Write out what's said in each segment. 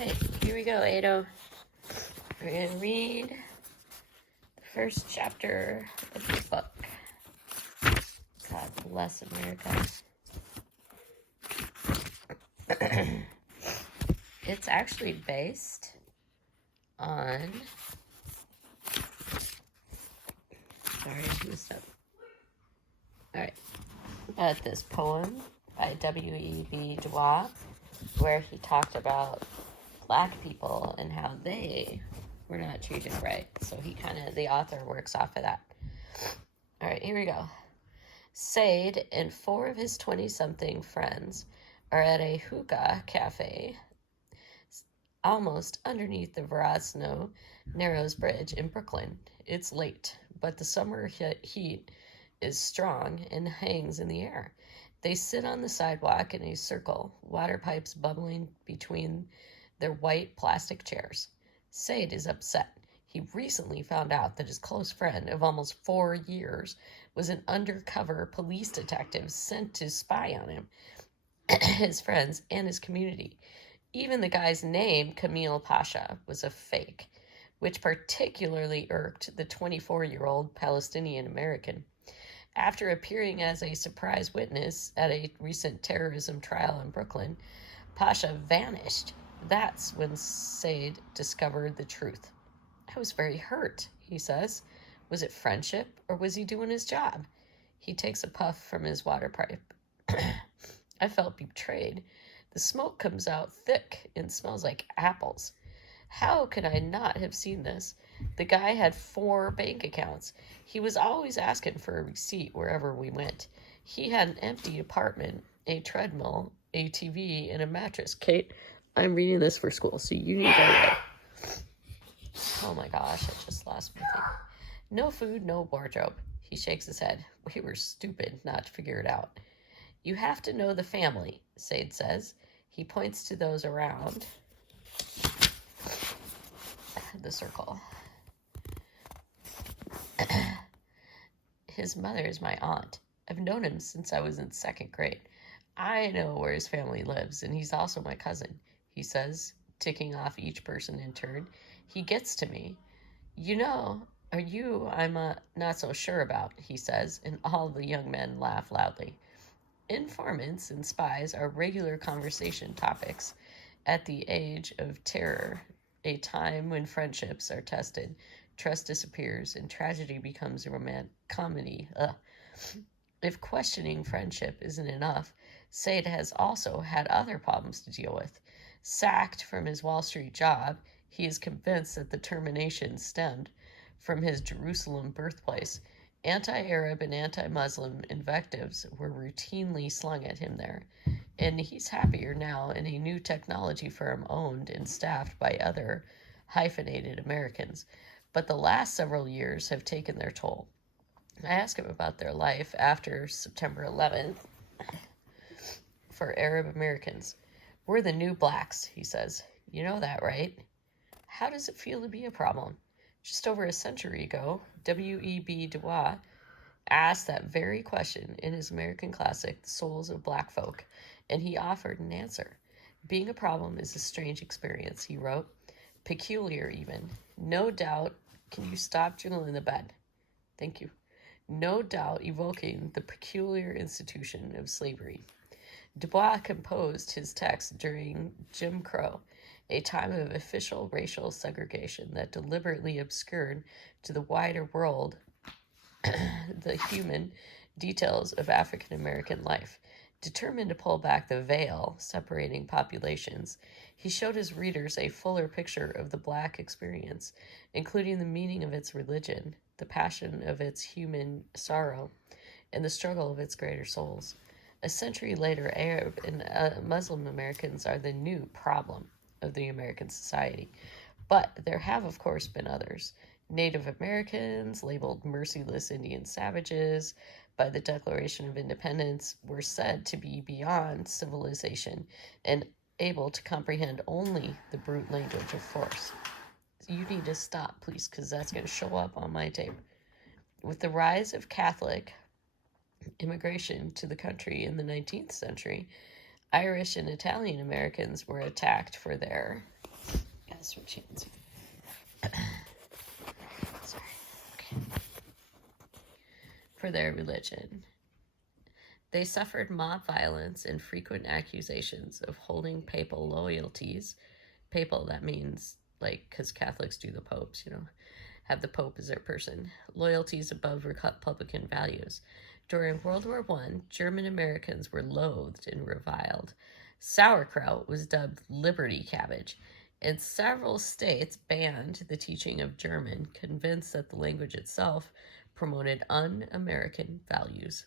right, here we go, Ado. We're going to read the first chapter of the book. God bless America. It's actually based on... Sorry, I messed up. Alright. This poem by W.E.B. Du Bois, where he talked about Black people and how they were not treated right. So the author works off of that. All right, here we go. Sade and 4 of his 20-something friends are at a hookah cafe almost underneath the Verrazano Narrows Bridge in Brooklyn. It's late, but the summer heat is strong and hangs in the air. They sit on the sidewalk in a circle, water pipes bubbling between their white plastic chairs. Sade is upset. He recently found out that his close friend of almost 4 years was an undercover police detective sent to spy on him, his friends, and his community. Even the guy's name, Camille Pasha, was a fake, which particularly irked the 24-year-old Palestinian American. After appearing as a surprise witness at a recent terrorism trial in Brooklyn, Pasha vanished. That's when Sade discovered the truth. I was very hurt, he says. Was it friendship, or was he doing his job? He takes a puff from his water pipe. I felt betrayed. The smoke comes out thick and smells like apples. How could I not have seen this? The guy had 4 bank accounts. He was always asking for a receipt wherever we went. He had an empty apartment, a treadmill, a TV, and a mattress. Kate, I'm reading this for school, so you need to read. Oh my gosh, I just lost my thing. No food, no wardrobe. He shakes his head. We were stupid not to figure it out. You have to know the family, Sade says. He points to those around the circle. His mother is my aunt. I've known him since I was in 2nd grade. I know where his family lives, and he's also my cousin, he says, ticking off each person in turn. He gets to me. I'm not so sure about, he says, and all the young men laugh loudly. Informants and spies are regular conversation topics at the age of terror, a time when friendships are tested, trust disappears, and tragedy becomes a romantic comedy. If questioning friendship isn't enough, Sade has also had other problems to deal with. Sacked from his Wall Street job, he is convinced that the termination stemmed from his Jerusalem birthplace. Anti-Arab and anti-Muslim invectives were routinely slung at him there, and he's happier now in a new technology firm owned and staffed by other hyphenated Americans. But the last several years have taken their toll. I ask him about their life after September 11th for Arab Americans. We're the new blacks, he says. You know that, right? How does it feel to be a problem? Just over a century ago, W.E.B. Du Bois asked that very question in his American classic, The Souls of Black Folk, and he offered an answer. Being a problem is a strange experience, he wrote. Peculiar, even. No doubt. Can you stop jiggling the bed? Thank you. No doubt evoking the peculiar institution of slavery. Du Bois composed his text during Jim Crow, a time of official racial segregation that deliberately obscured to the wider world the human details of African American life. Determined to pull back the veil separating populations, he showed his readers a fuller picture of the Black experience, including the meaning of its religion, the passion of its human sorrow, and the struggle of its greater souls. A century later, Arab and Muslim Americans are the new problem of the American society. But there have, of course, been others. Native Americans, labeled merciless Indian savages by the Declaration of Independence, were said to be beyond civilization and able to comprehend only the brute language of force. You need to stop, please, because that's going to show up on my tape. With the rise of Catholic immigration to the country in the 19th century, Irish and Italian Americans were attacked for their assertions. Sorry. Okay. For their religion. They suffered mob violence and frequent accusations of holding papal loyalties. Papal, that means, like, because Catholics do the popes, have the Pope as their person. Loyalties above Republican values. During World War I, German Americans were loathed and reviled. Sauerkraut was dubbed Liberty Cabbage, and several states banned the teaching of German, convinced that the language itself promoted un-American values.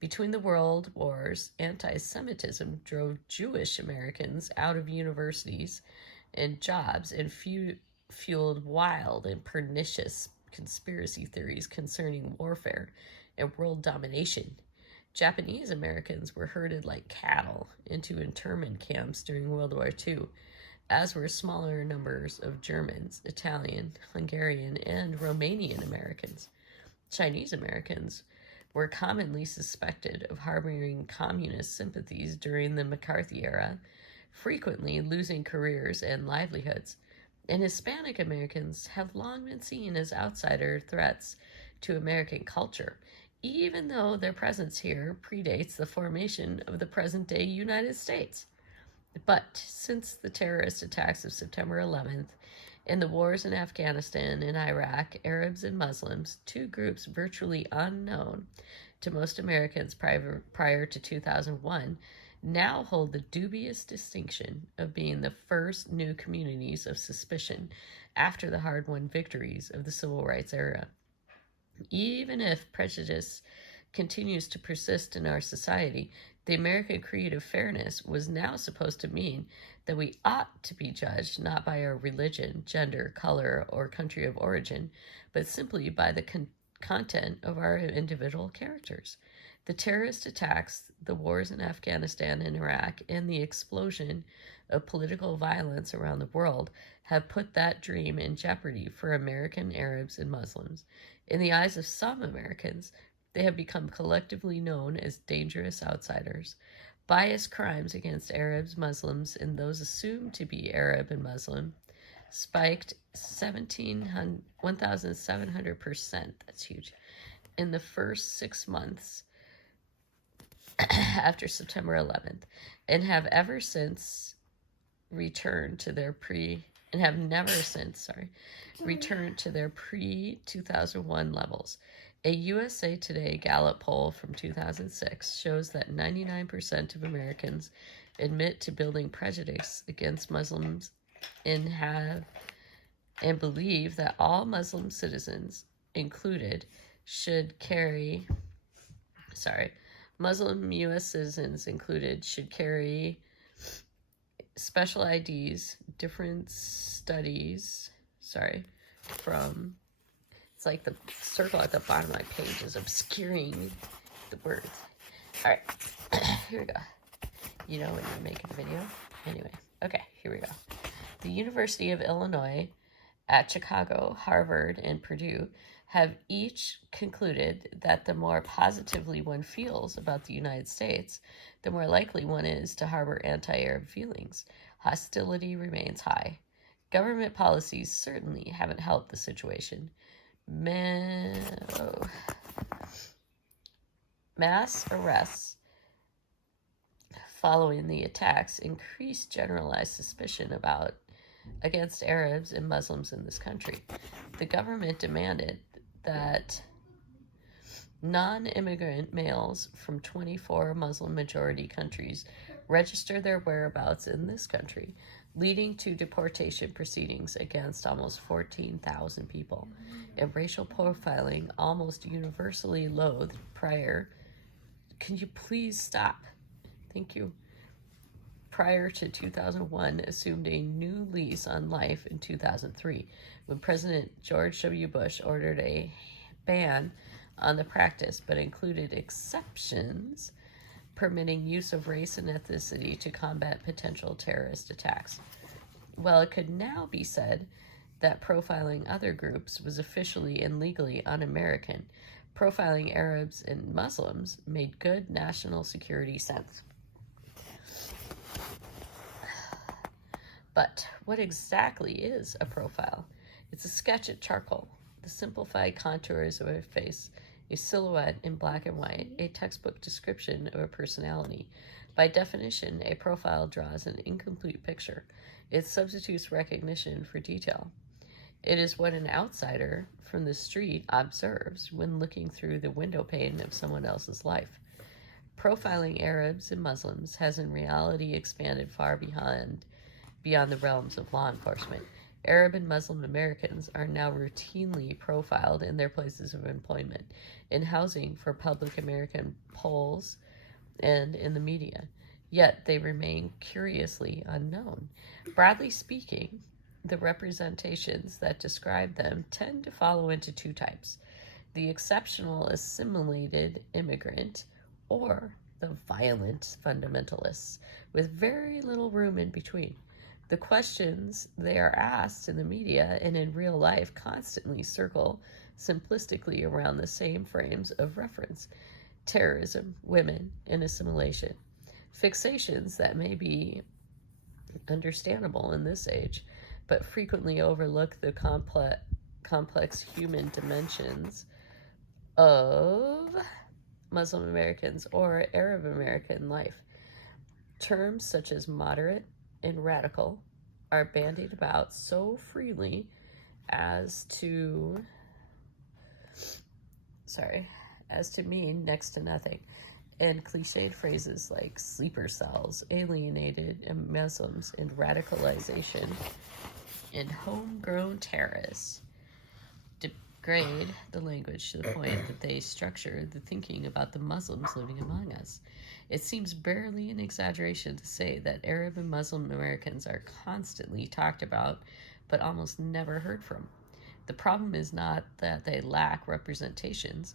Between the world wars, anti-Semitism drove Jewish Americans out of universities and jobs and fueled wild and pernicious conspiracy theories concerning warfare and world domination. Japanese Americans were herded like cattle into internment camps during World War II, as were smaller numbers of Germans, Italian, Hungarian, and Romanian Americans. Chinese Americans were commonly suspected of harboring communist sympathies during the McCarthy era, frequently losing careers and livelihoods. And Hispanic Americans have long been seen as outsider threats to American culture, even though their presence here predates the formation of the present-day United States. But since the terrorist attacks of September 11th and the wars in Afghanistan and Iraq, Arabs and Muslims, two groups virtually unknown to most Americans prior to 2001, now hold the dubious distinction of being the first new communities of suspicion after the hard-won victories of the civil rights era. Even if prejudice continues to persist in our society, the American creed of fairness was now supposed to mean that we ought to be judged not by our religion, gender, color, or country of origin, but simply by the content of our individual characters. The terrorist attacks, the wars in Afghanistan and Iraq, and the explosion of political violence around the world have put that dream in jeopardy for American Arabs and Muslims. In the eyes of some Americans, they have become collectively known as dangerous outsiders. Biased crimes against Arabs, Muslims, and those assumed to be Arab and Muslim spiked 1,700%, that's huge, in the first 6 months after September 11th, and have never since returned to their pre-2001 levels. A USA Today Gallup poll from 2006 shows that 99% of Americans admit to building prejudice against Muslims and believe that all Muslim citizens Muslim U.S. citizens included should carry special IDs. Different studies, from, it's like the circle at the bottom of my page is obscuring the words. All right, here we go. When you're making a video. Anyway, okay, here we go. The University of Illinois at Chicago, Harvard, and Purdue have each concluded that the more positively one feels about the United States, the more likely one is to harbor anti-Arab feelings. Hostility remains high. Government policies certainly haven't helped the situation. Mass arrests following the attacks increased generalized suspicion against Arabs and Muslims in this country. The government demanded that non-immigrant males from 24 Muslim-majority countries register their whereabouts in this country, leading to deportation proceedings against almost 14,000 people, and racial profiling almost universally loathed prior. Can you please stop? Thank you. Prior to 2001, assumed a new lease on life in 2003, when President George W. Bush ordered a ban on the practice, but included exceptions permitting use of race and ethnicity to combat potential terrorist attacks. Well, it could now be said that profiling other groups was officially and legally un-American. Profiling Arabs and Muslims made good national security sense. But what exactly is a profile? It's a sketch at charcoal, the simplified contours of a face, a silhouette in black and white, a textbook description of a personality. By definition, a profile draws an incomplete picture. It substitutes recognition for detail. It is what an outsider from the street observes when looking through the window pane of someone else's life. Profiling Arabs and Muslims has in reality expanded far beyond the realms of law enforcement. Arab and Muslim Americans are now routinely profiled in their places of employment, in housing for public American polls, and in the media. Yet they remain curiously unknown. Broadly speaking, the representations that describe them tend to follow into two types: the exceptional assimilated immigrant or the violent fundamentalists, with very little room in between. The questions they are asked in the media and in real life constantly circle simplistically around the same frames of reference: terrorism, women, and assimilation. Fixations that may be understandable in this age, but frequently overlook the complex human dimensions of Muslim Americans or Arab American life. Terms such as moderate and radical are bandied about so freely as to mean next to nothing, and cliched phrases like sleeper cells, alienated Muslims, and radicalization and homegrown terrorists degrade the language to the point that they structure the thinking about the Muslims living among us. It seems barely an exaggeration to say that Arab and Muslim Americans are constantly talked about, but almost never heard from. The problem is not that they lack representations,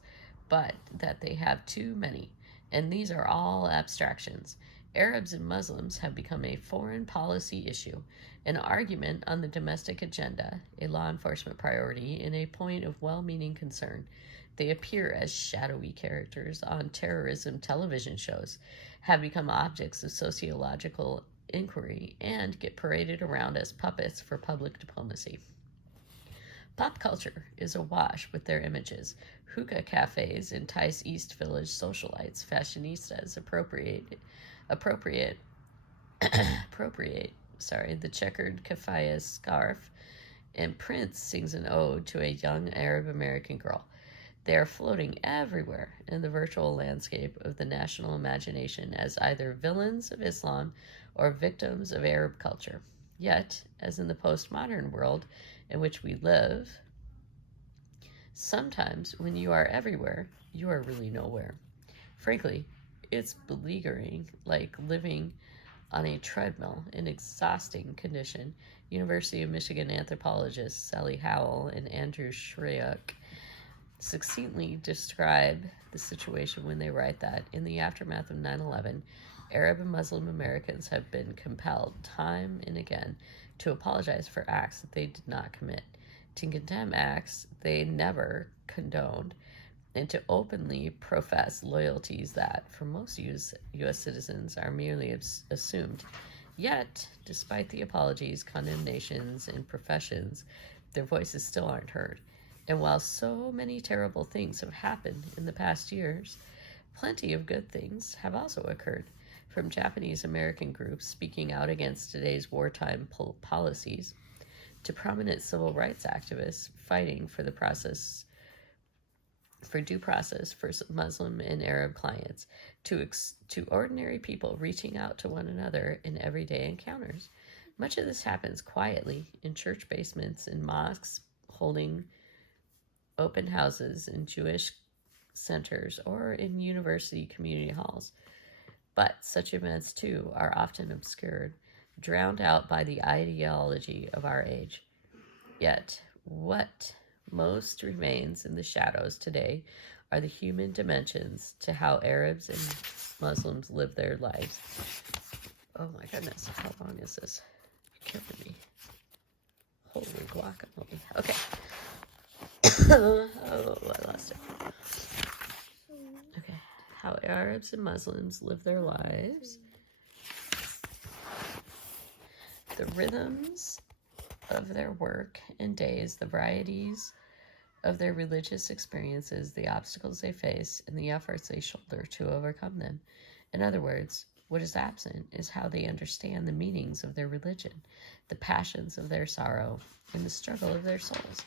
but that they have too many, and these are all abstractions. Arabs and Muslims have become a foreign policy issue, an argument on the domestic agenda, a law enforcement priority, and a point of well-meaning concern. They appear as shadowy characters on terrorism television shows, have become objects of sociological inquiry, and get paraded around as puppets for public diplomacy. Pop culture is awash with their images. Hookah cafes entice East Village socialites. Fashionistas appropriate the checkered keffiyeh scarf, and Prince sings an ode to a young Arab American girl. They are floating everywhere in the virtual landscape of the national imagination as either villains of Islam or victims of Arab culture. Yet, as in the postmodern world in which we live, sometimes when you are everywhere, you are really nowhere. Frankly, it's beleaguering, like living on a treadmill in exhausting condition. University of Michigan anthropologists Sally Howell and Andrew Shryock succinctly describe the situation when they write that in the aftermath of 9/11, Arab and Muslim Americans have been compelled time and again to apologize for acts that they did not commit, to condemn acts they never condoned, and to openly profess loyalties that, for most U.S. citizens, are merely assumed. Yet, despite the apologies, condemnations, and professions, their voices still aren't heard. And while so many terrible things have happened in the past years, plenty of good things have also occurred. From Japanese American groups speaking out against today's wartime policies, to prominent civil rights activists fighting for due process for Muslim and Arab clients, to ordinary people reaching out to one another in everyday encounters. Much of this happens quietly in church basements, in mosques, holding open houses in Jewish centers, or in university community halls. But such events, too, are often obscured, drowned out by the ideology of our age. Yet, what most remains in the shadows today are the human dimensions to how Arabs and Muslims live their lives. Oh my goodness, how long is this? You're killing me. Holy guacamole. Okay. Oh, I lost it. Okay. How Arabs and Muslims live their lives. The rhythms of their work and days, the varieties of their religious experiences, the obstacles they face, and the efforts they shoulder to overcome them. In other words, what is absent is how they understand the meanings of their religion, the passions of their sorrow, and the struggle of their souls.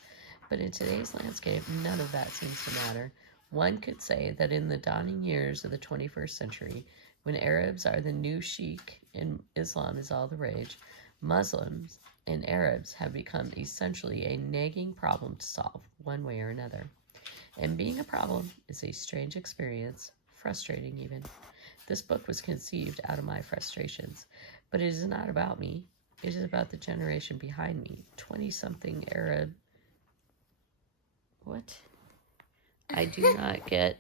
But in today's landscape, none of that seems to matter. One could say that in the dawning years of the 21st century, when Arabs are the new sheik and Islam is all the rage, Muslims and Arabs have become essentially a nagging problem to solve, one way or another. And being a problem is a strange experience, frustrating even. This book was conceived out of my frustrations, but it is not about me. It is about the generation behind me, 20-something Arab. What? I do not get.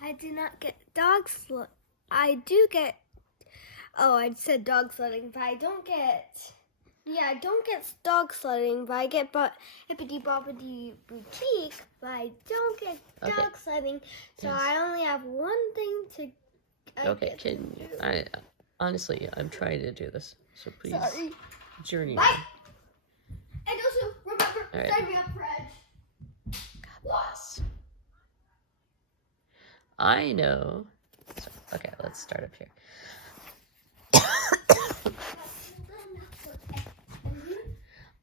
I do not get dog sled. I do get. Oh, I said dog sledding, but I don't get. Yeah, I don't get dog sledding, but I get Hippity Boppity Boutique, but I don't get dog sledding. So yes. I only have one thing to. Okay, I honestly, I'm trying to do this, so please journey on. And also remember, sign me up for Edge. God bless. I know. Okay, let's start up here.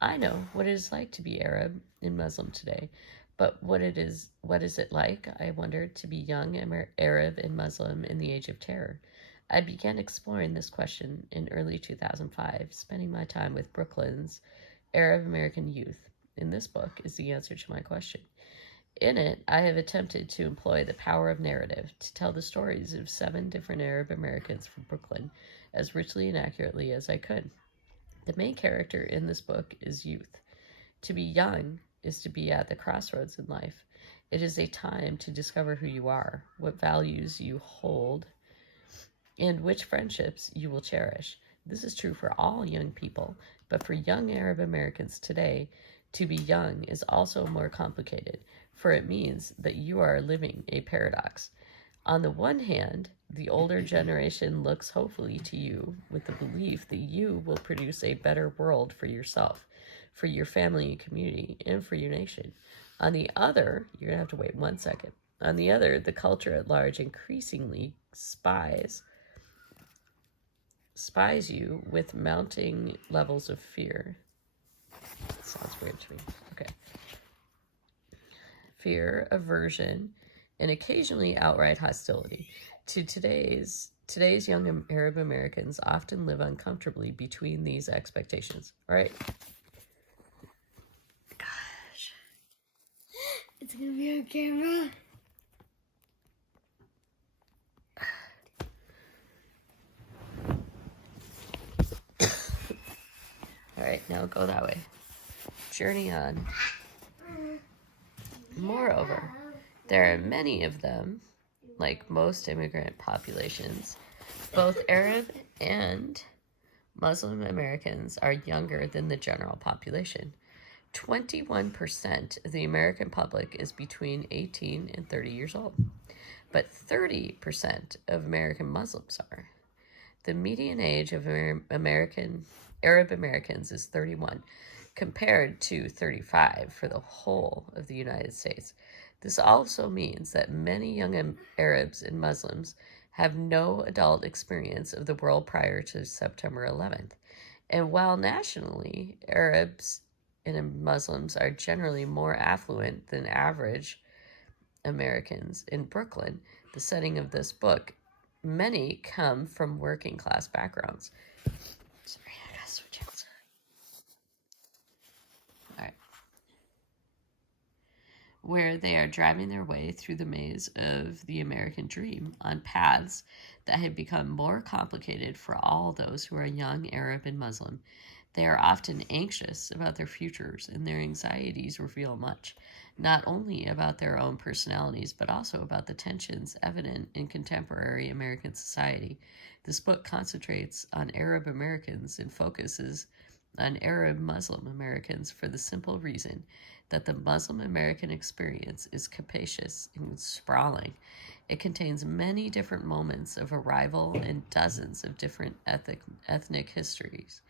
I know what it is like to be Arab and Muslim today, but what is it like, I wonder, to be young Arab and Muslim in the age of terror? I began exploring this question in early 2005, spending my time with Brooklyn's Arab American youth. In this book is the answer to my question. In it, I have attempted to employ the power of narrative to tell the stories of 7 different Arab Americans from Brooklyn as richly and accurately as I could. The main character in this book is youth. To be young is to be at the crossroads in life. It is a time to discover who you are, what values you hold, and which friendships you will cherish. This is true for all young people, but for young Arab Americans today, to be young is also more complicated, for it means that you are living a paradox. On the one hand, the older generation looks hopefully to you with the belief that you will produce a better world for yourself, for your family and community, and for your nation. On the other, you're going to have to wait 1 second. On the other, the culture at large increasingly spies you with mounting levels of fear. That sounds weird to me. Okay. Fear, aversion, and occasionally outright hostility. To today's young Arab Americans often live uncomfortably between these expectations. All right. Gosh. It's going to be on camera. All right, now go that way. Journey on. Moreover, there are many of them, like most immigrant populations. Both Arab and Muslim Americans are younger than the general population. 21% of the American public is between 18 and 30 years old, but 30% of American Muslims are. The median age of Arab Americans is 31, compared to 35 for the whole of the United States. This also means that many young Arabs and Muslims have no adult experience of the world prior to September 11th. And while nationally, Arabs and Muslims are generally more affluent than average Americans in Brooklyn, the setting of this book, many come from working class backgrounds. Sorry, I gotta switch outside. All right. Where they are driving their way through the maze of the American dream on paths that have become more complicated for all those who are young Arab and Muslim. They are often anxious about their futures, and their anxieties reveal much, not only about their own personalities, but also about the tensions evident in contemporary American society. This book concentrates on Arab Americans and focuses on Arab Muslim Americans for the simple reason that the Muslim American experience is capacious and sprawling. It contains many different moments of arrival and dozens of different ethnic histories.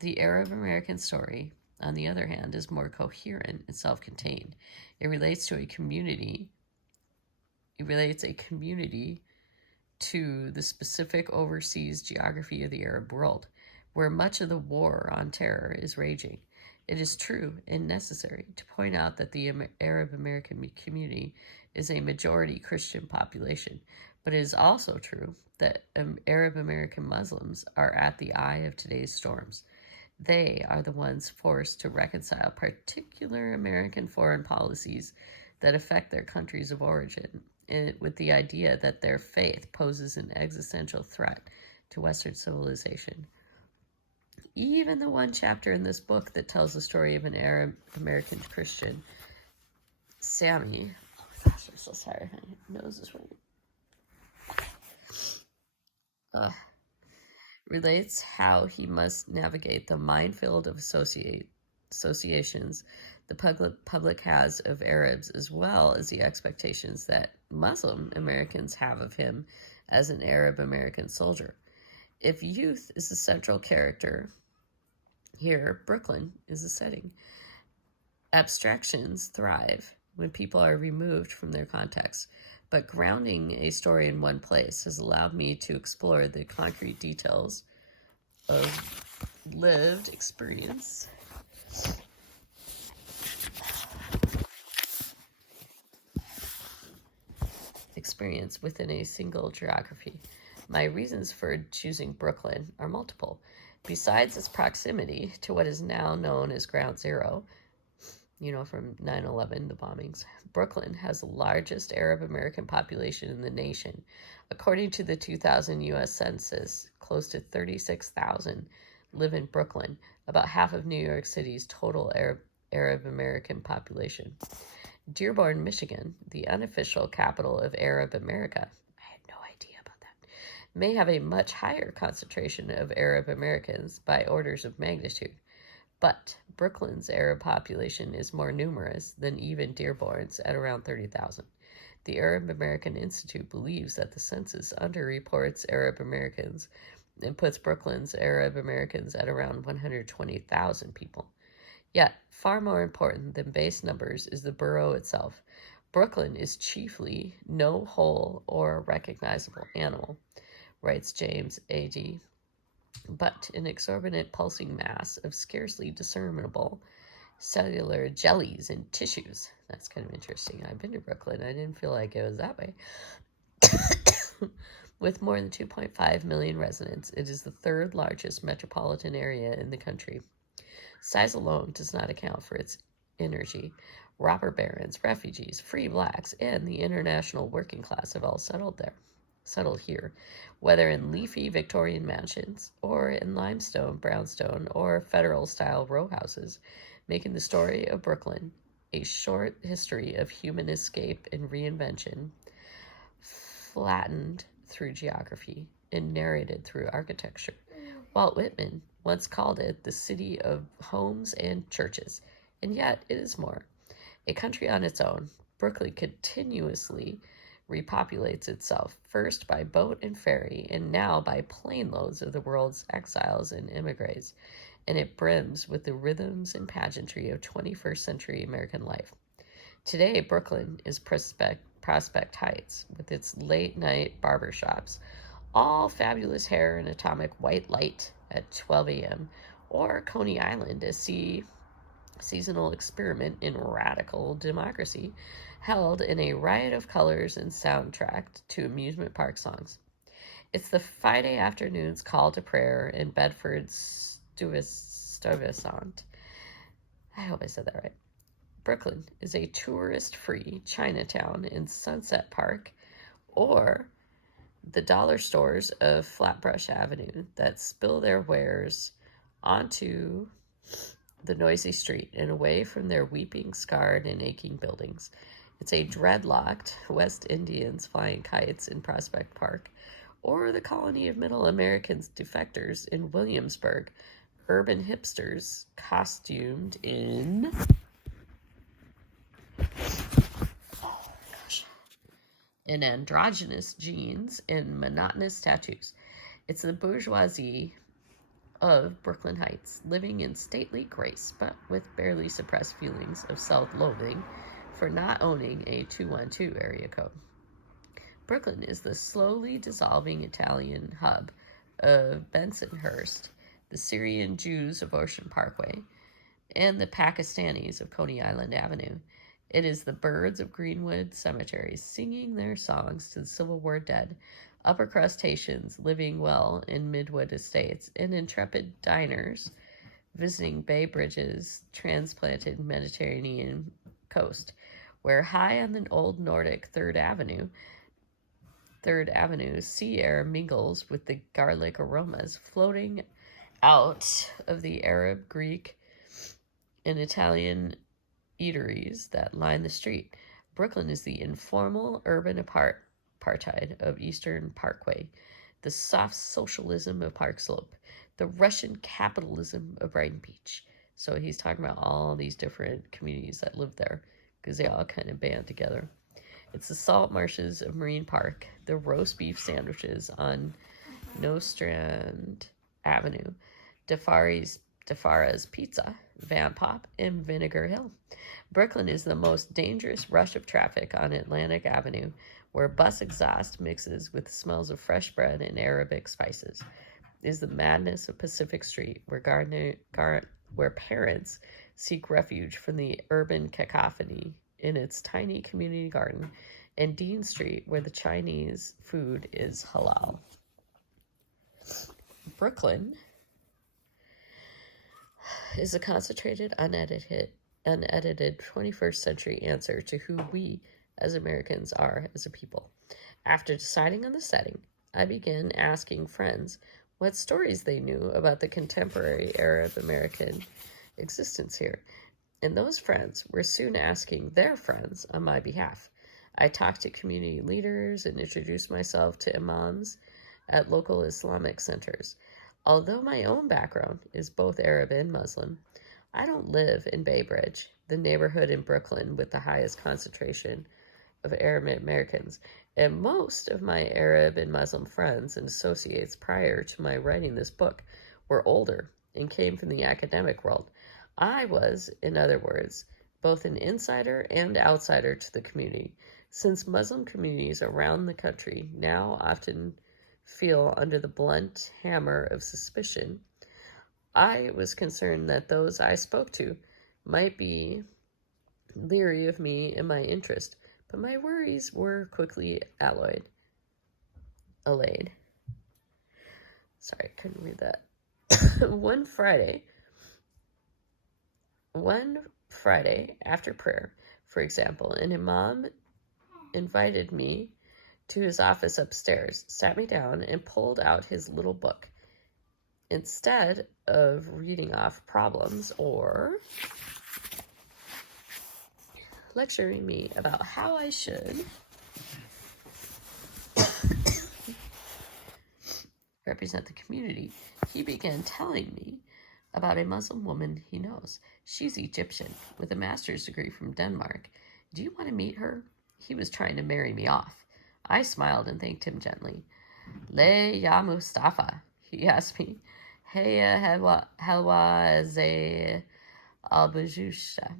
The Arab American story, on the other hand, is more coherent and self contained. It relates to a community. It relates a community to the specific overseas geography of the Arab world, where much of the war on terror is raging. It is true and necessary to point out that the Arab American community is a majority Christian population, but it is also true that Arab American Muslims are at the eye of today's storms. They are the ones forced to reconcile particular American foreign policies that affect their countries of origin, with the idea that their faith poses an existential threat to Western civilization. Even the one chapter in this book that tells the story of an Arab American Christian, Sammy. Oh my gosh, I'm so sorry. My nose is running. Relates how he must navigate the minefield of associations the public has of Arabs, as well as the expectations that Muslim Americans have of him as an Arab American soldier. If youth is the central character, here Brooklyn is the setting. Abstractions thrive when people are removed from their context, but grounding a story in one place has allowed me to explore the concrete details of lived experience within a single geography. My reasons for choosing Brooklyn are multiple. Besides its proximity to what is now known as Ground Zero, from 9/11, the bombings, Brooklyn has the largest Arab American population in the nation. According to the 2000 U.S. Census, close to 36,000 live in Brooklyn, about half of New York City's total Arab American population. Dearborn, Michigan, the unofficial capital of Arab America, I had no idea about that, may have a much higher concentration of Arab Americans by orders of magnitude. But Brooklyn's Arab population is more numerous than even Dearborn's at around 30,000. The Arab American Institute believes that the census underreports Arab Americans and puts Brooklyn's Arab Americans at around 120,000 people. Yet, far more important than base numbers is the borough itself. Brooklyn is chiefly no whole or recognizable animal, writes James A.D., but an exorbitant pulsing mass of scarcely discernible cellular jellies and tissues. That's kind of interesting. I've been to Brooklyn. I didn't feel like it was that way. With more than 2.5 million residents, it is the third largest metropolitan area in the country. Size alone does not account for its energy. Robber barons, refugees, free blacks, and the international working class have all settled here, whether in leafy Victorian mansions or in limestone, brownstone, or federal-style row houses, making the story of Brooklyn a short history of human escape and reinvention, flattened through geography and narrated through architecture. Walt Whitman once called it the city of homes and churches, and yet it is more. A country on its own, Brooklyn continuously repopulates itself, first by boat and ferry, and now by plane loads of the world's exiles and immigrants, and it brims with the rhythms and pageantry of 21st century American life. Today, Brooklyn is Prospect Heights, with its late-night barbershops, all fabulous hair and atomic white light at 12 a.m., or Coney Island, a seasonal experiment in radical democracy, held in a riot of colors and soundtrack to amusement park songs. It's the Friday afternoon's call to prayer in Bedford's Stuyvesant. I hope I said that right. Brooklyn is a tourist-free Chinatown in Sunset Park, or the dollar stores of Flatbush Avenue that spill their wares onto the noisy street and away from their weeping, scarred, and aching buildings. It's a dreadlocked West Indians flying kites in Prospect Park, or the colony of Middle Americans defectors in Williamsburg urban hipsters costumed in in androgynous jeans and monotonous tattoos. It's the bourgeoisie of Brooklyn Heights, living in stately grace, but with barely suppressed feelings of self-loathing for not owning a 212 area code. Brooklyn is the slowly dissolving Italian hub of Bensonhurst, the Syrian Jews of Ocean Parkway, and the Pakistanis of Coney Island Avenue. It is the birds of Greenwood cemeteries singing their songs to the Civil War dead, upper crustaceans living well in Midwood estates, and intrepid diners visiting Bay Bridge's transplanted Mediterranean coast, where high on the old Nordic Third Avenue, sea air mingles with the garlic aromas floating out of the Arab, Greek, and Italian eateries that line the street. Brooklyn is the informal urban apartheid of Eastern Parkway, the soft socialism of Park Slope, the Russian capitalism of Brighton Beach. So he's talking about all these different communities that live there because they all kind of band together. It's the salt marshes of Marine Park, the roast beef sandwiches on Nostrand Avenue, DeFara's Pizza, Van Pop, and Vinegar Hill. Brooklyn is the most dangerous rush of traffic on Atlantic Avenue, where bus exhaust mixes with smells of fresh bread and Arabic spices. It is the madness of Pacific Street, where parents seek refuge from the urban cacophony in its tiny community garden, and Dean Street, where the Chinese food is halal. Brooklyn is a concentrated, unedited 21st century answer to who we as Americans are as a people. After deciding on the setting, I began asking friends what stories they knew about the contemporary Arab American existence here, and those friends were soon asking their friends on my behalf. I talked to community leaders and introduced myself to imams at local Islamic centers. Although my own background is both Arab and Muslim, I don't live in Bay Bridge, the neighborhood in Brooklyn with the highest concentration of Arab Americans, and most of my Arab and Muslim friends and associates prior to my writing this book were older and came from the academic world. I was, in other words, both an insider and outsider to the community, since Muslim communities around the country now often feel under the blunt hammer of suspicion. I was concerned that those I spoke to might be leery of me and my interest, but my worries were quickly allayed. Sorry, I couldn't read that. One Friday after prayer, for example, an imam invited me to his office upstairs, sat me down, and pulled out his little book. Instead of reading off problems or lecturing me about how I should represent the community, he began telling me about a Muslim woman he knows. She's Egyptian, with a master's degree from Denmark. Do you want to meet her? He was trying to marry me off. I smiled and thanked him gently. Le ya Mustafa, he asked me. Heya helwa ze albajusha.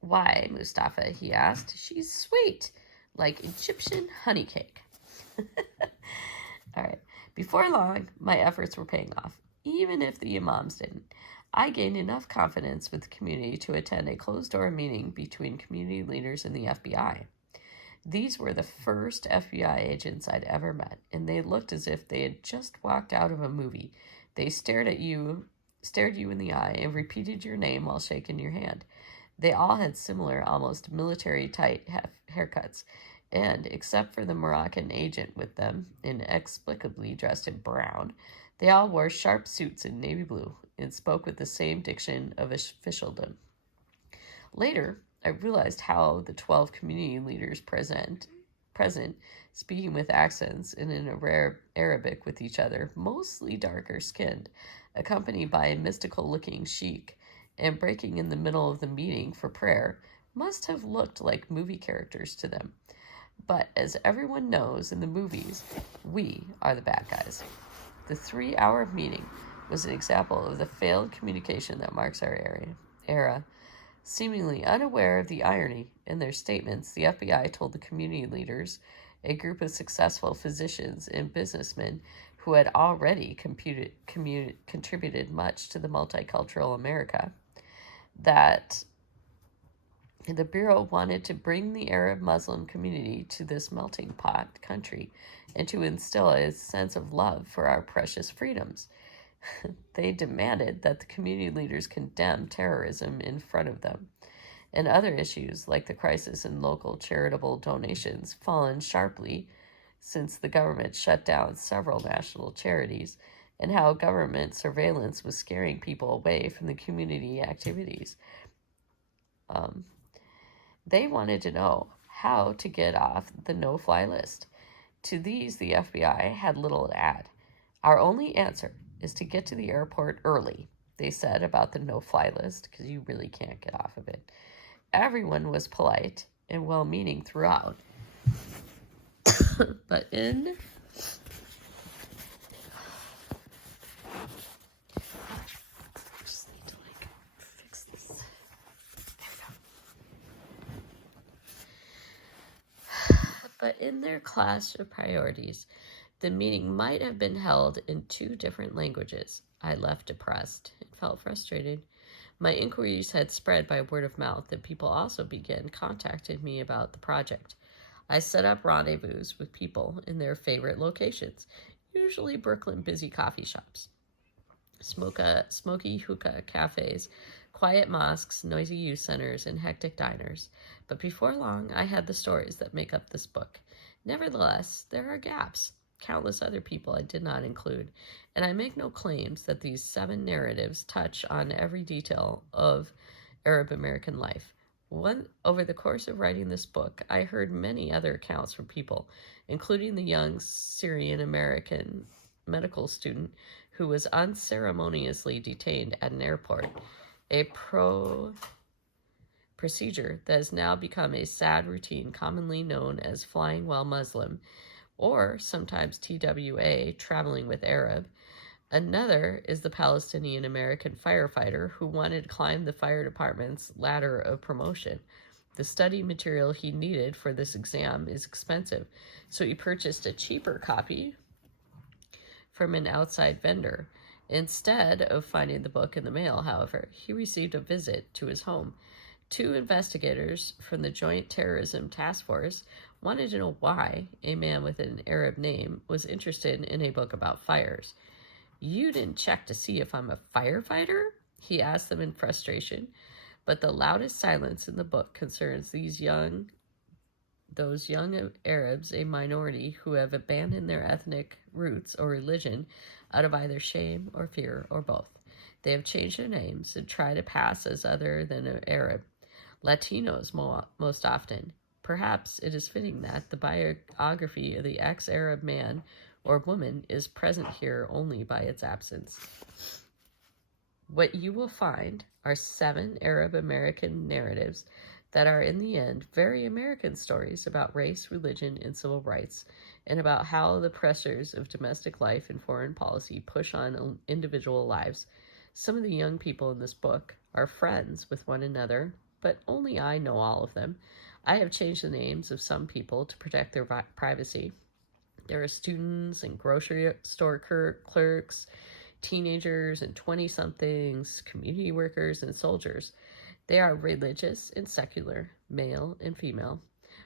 Why, Mustafa, he asked. She's sweet, like Egyptian honey cake. All right. Before long, my efforts were paying off, even if the imams didn't. I gained enough confidence with the community to attend a closed-door meeting between community leaders and the FBI. These were the first FBI agents I'd ever met, and they looked as if they had just walked out of a movie. They stared you in the eye, and repeated your name while shaking your hand. They all had similar, almost military-tight haircuts, and, except for the Moroccan agent with them, inexplicably dressed in brown, they all wore sharp suits in navy blue and spoke with the same diction of officialdom. Later, I realized how the 12 community leaders present, speaking with accents and in a rare Arabic with each other, mostly darker skinned, accompanied by a mystical looking sheik, and breaking in the middle of the meeting for prayer must have looked like movie characters to them. But as everyone knows in the movies, we are the bad guys. The 3-hour meeting was an example of the failed communication that marks our era. Seemingly unaware of the irony in their statements, the FBI told the community leaders, a group of successful physicians and businessmen who had already contributed much to the multicultural America, that the Bureau wanted to bring the Arab Muslim community to this melting pot country and to instill a sense of love for our precious freedoms. They demanded that the community leaders condemn terrorism in front of them, and other issues like the crisis in local charitable donations, fallen sharply since the government shut down several national charities, and how government surveillance was scaring people away from the community activities. They wanted to know how to get off the no-fly list. To these, the FBI had little to add. Our only answer is to get to the airport early, they said about the no-fly list, because you really can't get off of it. Everyone was polite and well-meaning throughout. But in just need to fix this. There we go. But in their clash of priorities, the meeting might have been held in 2 different languages. I left depressed and felt frustrated. My inquiries had spread by word of mouth, and people also began contacting me about the project. I set up rendezvous with people in their favorite locations, usually Brooklyn busy coffee shops, smoky hookah cafes, quiet mosques, noisy youth centers, and hectic diners. But before long, I had the stories that make up this book. Nevertheless, there are gaps. Countless other people I did not include, and I make no claims that these 7 narratives touch on every detail of Arab American life. Over the course of writing this book, I heard many other accounts from people, including the young Syrian American medical student who was unceremoniously detained at an airport, a procedure that has now become a sad routine commonly known as flying while Muslim, or sometimes TWA, traveling with Arab. Another is the Palestinian American firefighter who wanted to climb the fire department's ladder of promotion. The study material he needed for this exam is expensive, so he purchased a cheaper copy from an outside vendor. Instead of finding the book in the mail, however, he received a visit to his home. 2 investigators from the Joint Terrorism Task Force wanted to know why a man with an Arab name was interested in a book about fires. You didn't check to see if I'm a firefighter? He asked them in frustration. But the loudest silence in the book concerns those young Arabs, a minority who have abandoned their ethnic roots or religion out of either shame or fear or both. They have changed their names and try to pass as other than an Arab. Latinos most often. Perhaps it is fitting that the biography of the ex-Arab man or woman is present here only by its absence. What you will find are 7 Arab American narratives that are, in the end, very American stories about race, religion, and civil rights, and about how the pressures of domestic life and foreign policy push on individual lives. Some of the young people in this book are friends with one another, but only I know all of them. I have changed the names of some people to protect their privacy. There are students and grocery store clerks, teenagers and 20-somethings, community workers and soldiers. They are religious and secular, male and female.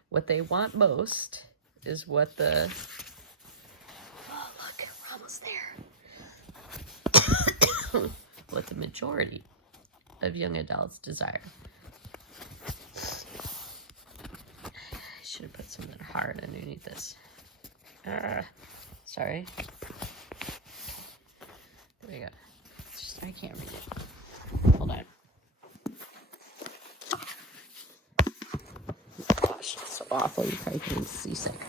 What they want most is what the... Oh, look, we're almost there. What the majority of young adults desire. I should have put something hard underneath this. Sorry. There we go. I can't read it. Hold on. Gosh, it's so awful. You probably can seasick.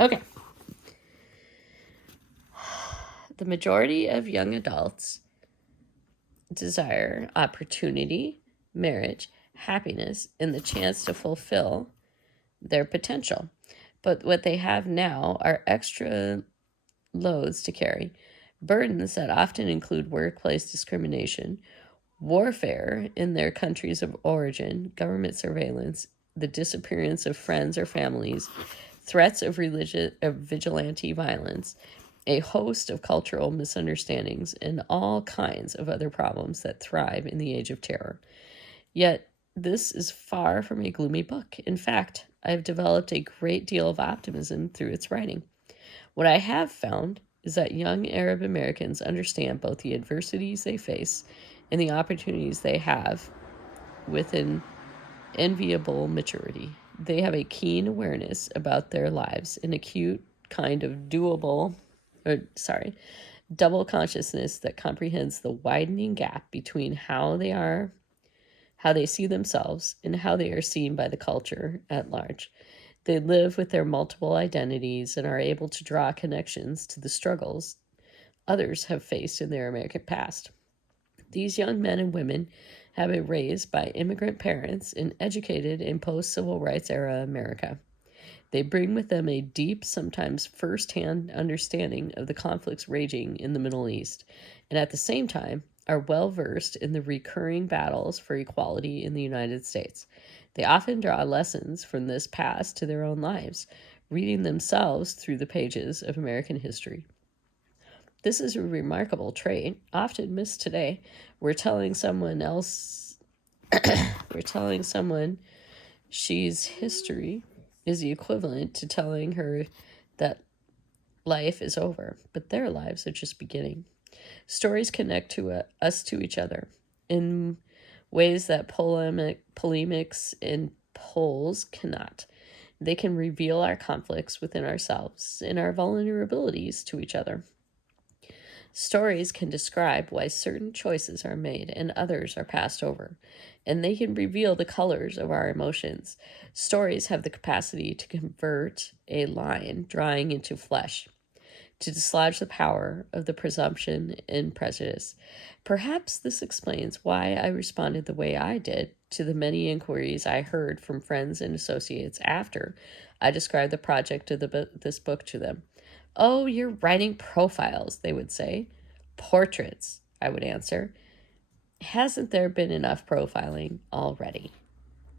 Okay. The majority of young adults desire opportunity, marriage, happiness, and the chance to fulfill their potential. But what they have now are extra loads to carry, burdens that often include workplace discrimination, warfare in their countries of origin, government surveillance, the disappearance of friends or families, threats of vigilante violence, a host of cultural misunderstandings, and all kinds of other problems that thrive in the age of terror. Yet, this is far from a gloomy book. In fact, I've developed a great deal of optimism through its writing. What I have found is that young Arab Americans understand both the adversities they face and the opportunities they have with an enviable maturity. They have a keen awareness about their lives, an acute kind of double consciousness that comprehends the widening gap between how they see themselves, and how they are seen by the culture at large. They live with their multiple identities and are able to draw connections to the struggles others have faced in their American past. These young men and women have been raised by immigrant parents and educated in post-civil rights era America. They bring with them a deep, sometimes first-hand understanding of the conflicts raging in the Middle East, and at the same time are well-versed in the recurring battles for equality in the United States. They often draw lessons from this past to their own lives, reading themselves through the pages of American history. This is a remarkable trait, often missed today. We're telling someone she's history is the equivalent to telling her that life is over, but their lives are just beginning. Stories connect us to each other in ways that polemics and polls cannot. They can reveal our conflicts within ourselves and our vulnerabilities to each other. Stories can describe why certain choices are made and others are passed over, and they can reveal the colors of our emotions. Stories have the capacity to convert a line drawing into flesh, to dislodge the power of the presumption and prejudice. Perhaps this explains why I responded the way I did to the many inquiries I heard from friends and associates after I described the project of this book to them. "Oh, you're writing profiles," they would say. "Portraits," I would answer. "Hasn't there been enough profiling already?"